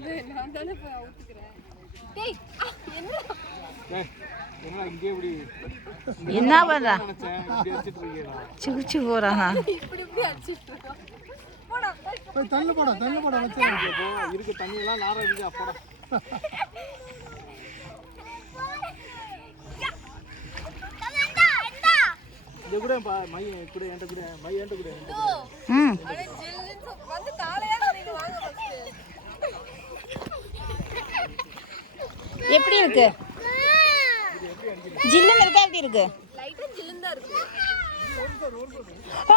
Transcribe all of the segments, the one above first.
வந்து நான் தானே போய் அவுத்துக்கிறேன். டேய் என்ன பண்றா? சிரிச்சு போறானா? இப்படி இப்படி அடிச்சிட்டு இருக்கோம். போடா போய் தள்ளு போடா வச்சு இருக்கு தண்ணி எல்லாம் நாரா இருக்கு அப்படா. இது கூட மை கூட என்கிட்ட கூட மை என்கிட்ட கூட அட ஜில்லுன்னு வந்து காலையா நீங்க வாங்க ஃபர்ஸ்ட். எப்படி இருக்கு? ஜில்லுன்னு இருக்கா? எப்படி இருக்கு? லைட்டா ஜில்லுன்னு தான் இருக்கு.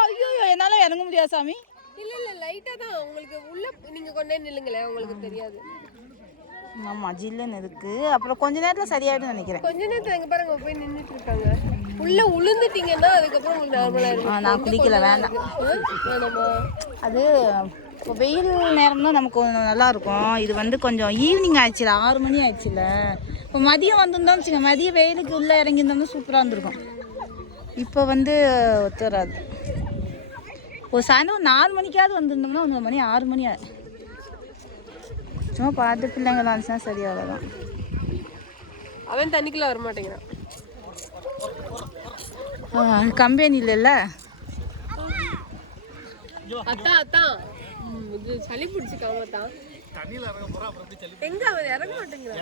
ஐயோ என்னால இறங்க முடியாது சாமி. இல்ல லைட்டா தான். உங்களுக்கு உள்ள நீங்க கொண்டே நில்லுங்களே, உங்களுக்கு தெரியாது. ஆமா ஜில்லுன்னு இருக்கு. அப்புறம் கொஞ்ச நேரத்துல சரியாயிடும் நினைக்கிறேன். கொஞ்ச நேரத்துல எங்க பாருங்க போய் நின்னுட்டு இருக்காங்க. உள்ள உளுந்துட்டீங்கன்னா அதுக்கப்புறம் உங்களுக்கு நார்மலா இருக்கும். நான் குளிக்கல, வேண்டாம். வேணாமா? அது இப்போ வெயில் நேரம் தான் நமக்கு நல்லா இருக்கும். இது வந்து கொஞ்சம் ஈவினிங் ஆயிடுச்சுல, 6 மணி ஆயிடுச்சுல. இப்போ மதியம் வந்திருந்தோம்னு வச்சுங்க, மதியம் வெயிலுக்கு உள்ளே இறங்கியிருந்தோம்னா சூப்பராக இருந்திருக்கும். இப்போ வந்து ஒத்து வராது. ஒரு சாயந்தரம் 4 மணிக்காவது வந்திருந்தோம்னா 1 மணி 6 மணி சும்மா பார்த்து பிள்ளைங்க விளாண்டுச்சுன்னா சரி, அவ்வளோதான். அவன் தண்ணிக்குள்ள வர மாட்டேங்கிறான். கம்பெனி இல்லைல்ல. அத்தான் இது சளி பிடிச்சிக்காம தான் தண்ணியில இறங்க போறா. அப்புறம் எப்படி எங்க அவன் இறங்க மாட்டேங்கிறான்.